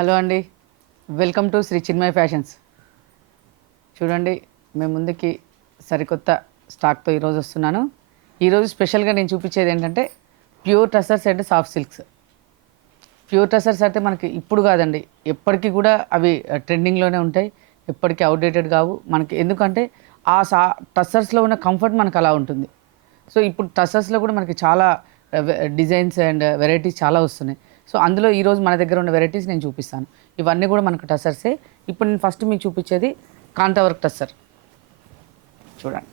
Hello అండి, welcome to Shri Chinmaya fashions. చూడండి, మేము ముందుకి సరికొత్త స్టాక్తో ఈరోజు వస్తున్నాను. ఈరోజు స్పెషల్గా నేను చూపించేది ఏంటంటే pure tussars and soft silks. Pure tussars అయితే మనకి ఇప్పుడు కాదండి, ఎప్పటికీ కూడా అవి ట్రెండింగ్లోనే ఉంటాయి, ఎప్పటికీ అవుట్డేటెడ్ కావు మనకి. ఎందుకంటే ఆ టసర్స్లో ఉన్న కంఫర్ట్ మనకు అలా ఉంటుంది. సో ఇప్పుడు టసర్స్లో కూడా మనకి చాలా డిజైన్స్ అండ్ వెరైటీస్ చాలా వస్తున్నాయి. సో అందులో ఈరోజు మన దగ్గర ఉన్న వెరైటీస్ నేను చూపిస్తాను. ఇవన్నీ కూడా మనకు టసర్సే. ఇప్పుడు నేను ఫస్ట్ మీకు చూపించేది కాంతా వర్క్ టసర్. చూడండి,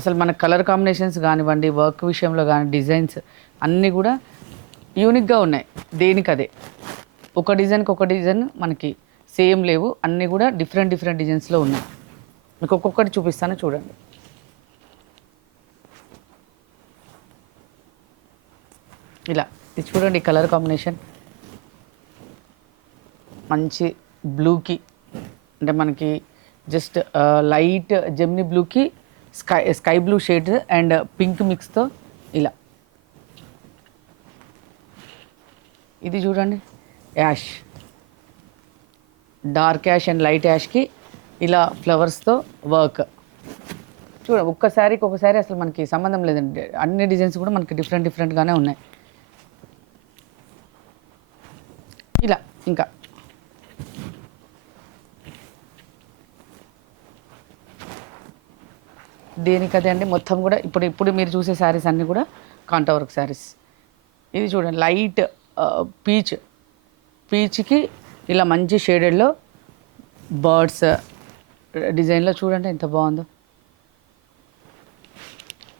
అసలు మన కలర్ కాంబినేషన్స్ కానివ్వండి, వర్క్ విషయంలో కానీ, డిజైన్స్ అన్నీ కూడా యూనిక్గా ఉన్నాయి. దేనికదే, ఒక డిజైన్కి ఒక డిజైన్ మనకి సేమ్ లేవు, అన్నీ కూడా డిఫరెంట్ డిఫరెంట్ డిజైన్స్లో ఉన్నాయి. మీకు ఒక్కొక్కటి చూపిస్తాను చూడండి. ఇలా ఇది చూడండి, కలర్ కాంబినేషన్ మంచి బ్లూకి, అంటే మనకి జస్ట్ లైట్ జెమినీ బ్లూకి sky blue shade and pink మిక్స్తో ఇలా. ఇది చూడండి, ash, dark ash and light యాష్కి ఇలా ఫ్లవర్స్తో వర్క్. చూడండి, ఒక్కసారికి ఒకసారి అసలు మనకి సంబంధం లేదండి, అన్ని డిజైన్స్ కూడా మనకి డిఫరెంట్ డిఫరెంట్గానే ఉన్నాయి. ఇలా ఇంకా దేనికదే అండి, మొత్తం కూడా ఇప్పుడు ఇప్పుడు మీరు చూసే శారీస్ అన్నీ కూడా కాంతా వర్క్ శారీస్. ఇది చూడండి, లైట్ పీచ్కి ఇలా మంచి షేడెడ్లో బర్డ్స్ డిజైన్లో చూడండి ఎంత బాగుందో.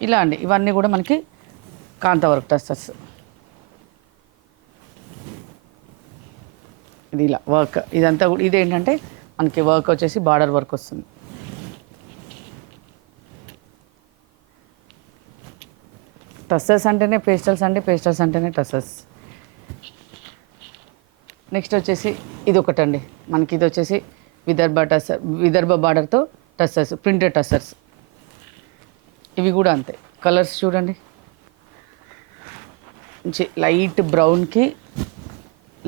ఇలా అండి, ఇవన్నీ కూడా మనకి కాంతా వర్క్ టసర్స్. ఇది ఇలా వర్క్, ఇదంతా కూడా ఇదేంటంటే మనకి వర్క్ వచ్చేసి బార్డర్ వర్క్ వస్తుంది. టసర్స్ అంటేనే పేస్టల్స్ అండి, పేస్టల్స్ అంటేనే టసర్స్. నెక్స్ట్ వచ్చేసి ఇది ఒకటండి మనకి, ఇది వచ్చేసి విదర్భ బార్డర్తో టసర్స్, ప్రింటెడ్ టసర్స్. ఇవి కూడా అంతే, కలర్స్ చూడండి, మంచి లైట్ బ్రౌన్కి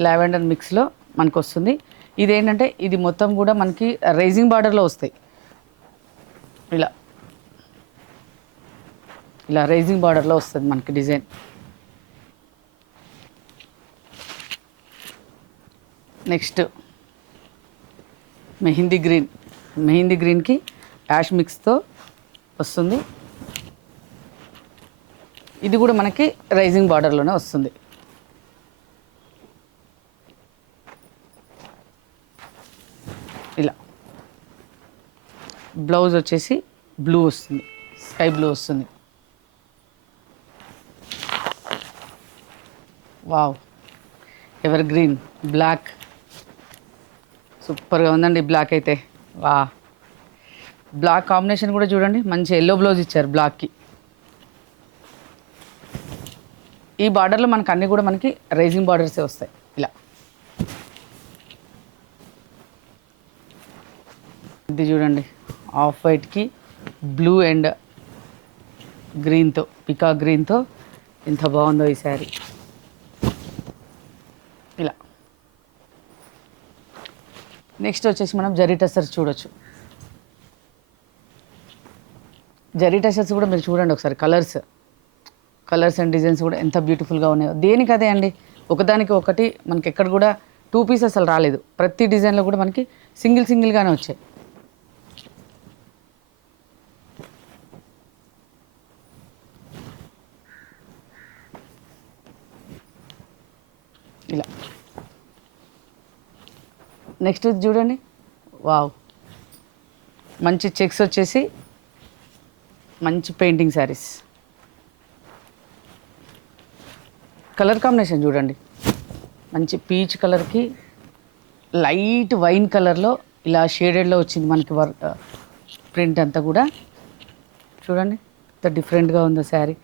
లావెండర్ మిక్స్లో మనకు వస్తుంది. ఇదేంటంటే ఇది మొత్తం కూడా మనకి రైజింగ్ బార్డర్లో వస్తాయి. ఇలా ఇలా రైజింగ్ బార్డర్లో వస్తుంది మనకి డిజైన్. నెక్స్ట్ మెహందీ గ్రీన్కి యాష్ మిక్స్తో వస్తుంది. ఇది కూడా మనకి రైజింగ్ బార్డర్లోనే వస్తుంది. ఇలా బ్లౌజ్ వచ్చేసి బ్లూ వస్తుంది, స్కై బ్లూ వస్తుంది. వావ్, ఎవర్ గ్రీన్ బ్లాక్, సూపర్గా ఉందండి బ్లాక్ అయితే. వా, బ్లాక్ కాంబినేషన్ కూడా చూడండి, మంచి ఎల్లో బ్లౌజ్ ఇచ్చారు బ్లాక్కి. ఈ బార్డర్లో మనకు అన్నీ కూడా మనకి రైజింగ్ బార్డర్సే వస్తాయి. ఇలా ఇది చూడండి, ఆఫ్ వైట్కి బ్లూ అండ్ గ్రీన్తో, పికాక్ గ్రీన్తో ఎంత బాగుందో ఈ శారీ. ఇలా నెక్స్ట్ వచ్చేసి మనం జరీ టసర్స్ చూడొచ్చు. జరీ టసర్స్ కూడా మీరు చూడండి ఒకసారి, కలర్స్ అండ్ డిజైన్స్ కూడా ఎంత బ్యూటిఫుల్గా ఉన్నాయో. దేనికి అదే అండి, ఒకదానికి ఒకటి మనకి ఎక్కడ కూడా 2 పీసెస్ అసలు రాలేదు. ప్రతి డిజైన్లో కూడా మనకి సింగిల్గానే వచ్చాయి. ఇలా నెక్స్ట్ చూడండి, వావ్, మంచి చెక్స్ వచ్చేసి మంచి పెయింటింగ్ శారీస్. కలర్ కాంబినేషన్ చూడండి, మంచి పీచ్ కలర్కి లైట్ వైన్ కలర్లో ఇలా షేడెడ్లో వచ్చింది మనకి వర్క్ ప్రింట్ అంతా కూడా. చూడండి ఎంత డిఫరెంట్గా ఉందో శారీ.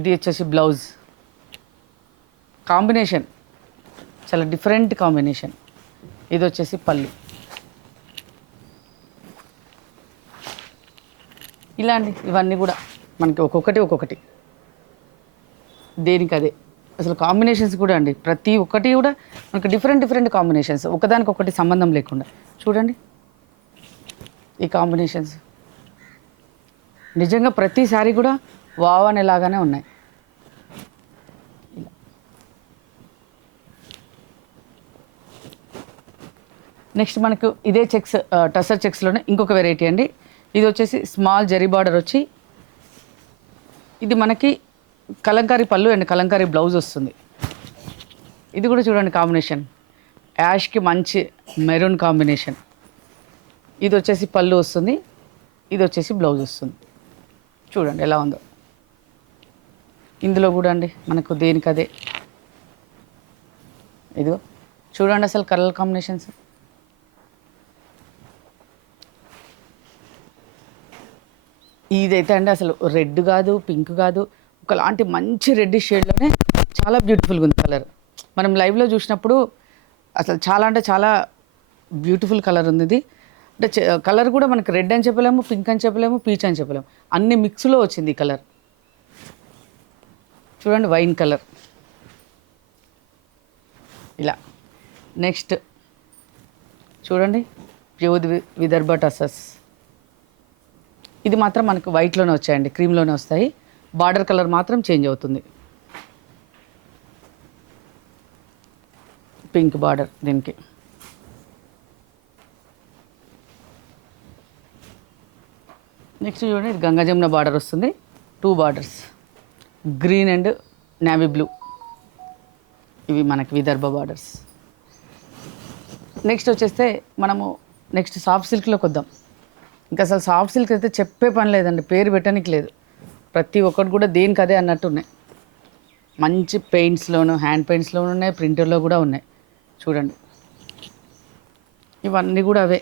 ఇది వచ్చేసి బ్లౌజ్ కాంబినేషన్, చాలా డిఫరెంట్ కాంబినేషన్. ఇది వచ్చేసి పళ్ళు. ఇలా అండి, ఇవన్నీ కూడా మనకి ఒక్కొక్కటి దేనికి అదే. అసలు కాంబినేషన్స్ కూడా అండి ప్రతి ఒక్కటి కూడా మనకు డిఫరెంట్ డిఫరెంట్ కాంబినేషన్స్, ఒకదానికొకటి సంబంధం లేకుండా. చూడండి ఈ కాంబినేషన్స్ నిజంగా ప్రతి శారీ కూడా వావ్ అనేలాగానే ఉన్నాయి. నెక్స్ట్ మనకు ఇదే చెక్స్, టసర్ చెక్స్లోనే ఇంకొక వెరైటీ అండి. ఇది వచ్చేసి స్మాల్ జరీ బార్డర్ వచ్చి, ఇది మనకి కలంకారీ పళ్ళు అండ్ కలంకారీ బ్లౌజ్ వస్తుంది. ఇది కూడా చూడండి కాంబినేషన్, యాష్కి మంచి మెరూన్ కాంబినేషన్. ఇది వచ్చేసి పళ్ళు వస్తుంది, ఇది వచ్చేసి బ్లౌజ్ వస్తుంది. చూడండి ఎలా ఉందో. ఇందులో కూడా అండి మనకు దేనికదే, ఇదిగో చూడండి అసలు కలర్ కాంబినేషన్స్. ఇదైతే అండి అసలు రెడ్ కాదు, పింక్ కాదు, ఒకలాంటి మంచి రెడ్ షేడ్లోనే చాలా బ్యూటిఫుల్గా ఉంది కలర్. మనం లైవ్లో చూసినప్పుడు అసలు చాలా అంటే చాలా బ్యూటిఫుల్ కలర్ ఉంది ఇది. అంటే కలర్ కూడా మనకి రెడ్ అని చెప్పలేము, పింక్ అని చెప్పలేము, పీచ్ అని చెప్పలేము, అన్ని మిక్స్లో వచ్చింది ఈ కలర్. చూడండి వైన్ కలర్ ఇలా. నెక్స్ట్ చూడండి ప్యూర్ విదర్భ టసస్. ఇది మాత్రం మనకు వైట్లోనే వచ్చాయండి, క్రీమ్లోనే వస్తాయి. బార్డర్ కలర్ మాత్రం చేంజ్ అవుతుంది. పింక్ బార్డర్ దీనికి. నెక్స్ట్ చూడండి ఇది గంగా జమున బార్డర్ వస్తుంది, 2 borders, green and navy blue. ఇవి మనకి విదర్భ బార్డర్స్. నెక్స్ట్ వచ్చేస్తే మనము నెక్స్ట్ సాఫ్ట్ సిల్క్లోకి వద్దాం. ఇంకా అసలు సాఫ్ట్ సిల్క్ అయితే చెప్పే పని లేదండి, పేరు పెట్టడానికి లేదు. ప్రతి ఒక్కటి కూడా దేనికి అదే అన్నట్టు ఉన్నాయి. మంచి పెయింట్స్లోను, హ్యాండ్ పెయింట్స్లోనూ ఉన్నాయి, ప్రింటర్లో కూడా ఉన్నాయి. చూడండి ఇవన్నీ కూడా అవే,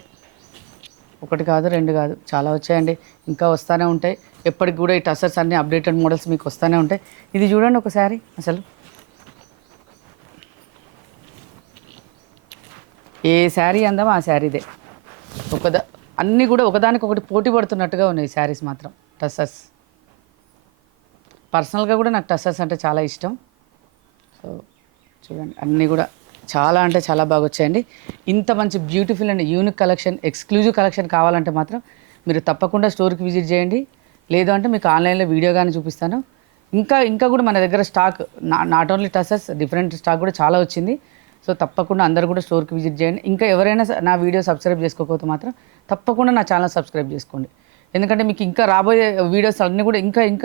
ఒకటి కాదు రెండు కాదు చాలా వచ్చాయండి, ఇంకా వస్తూనే ఉంటాయి. ఎప్పటికి కూడా ఈ టసర్స్ అన్ని అప్డేటెడ్ మోడల్స్ మీకు వస్తూనే ఉంటాయి. ఇది చూడండి ఒకసారి, అసలు ఏ శారీ అందామో ఆ శారీదే. అన్నీ కూడా ఒకదానికొకటి పోటీ పడుతున్నట్టుగా ఉన్నాయి శారీస్ మాత్రం. టసర్స్ పర్సనల్గా కూడా నాకు టసర్స్ అంటే చాలా ఇష్టం. సో చూడండి అన్నీ కూడా చాలా అంటే చాలా బాగా వచ్చాయండి. ఇంత మంచి beautiful and unique collection, exclusive collection కావాలంటే మాత్రం మీరు తప్పకుండా స్టోర్కి విజిట్ చేయండి. లేదు అంటే మీకు ఆన్లైన్లో వీడియో కానీ చూపిస్తాను. ఇంకా కూడా మన దగ్గర stock not only tussars, different stock కూడా చాలా వచ్చింది. సో తప్పకుండా అందరూ కూడా స్టోర్కి విజిట్ చేయండి. ఇంకా ఎవరైనా నా వీడియో సబ్స్క్రైబ్ చేసుకోకపోతే మాత్రం తప్పకుండా నా ఛానల్ సబ్స్క్రైబ్ చేసుకోండి. ఎందుకంటే మీకు ఇంకా రాబోయే వీడియోస్ అన్నీ కూడా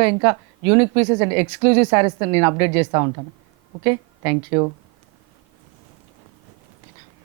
ఇంకా unique pieces and exclusive saris నేను అప్డేట్ చేస్తూ ఉంటాను. Okay, thank you.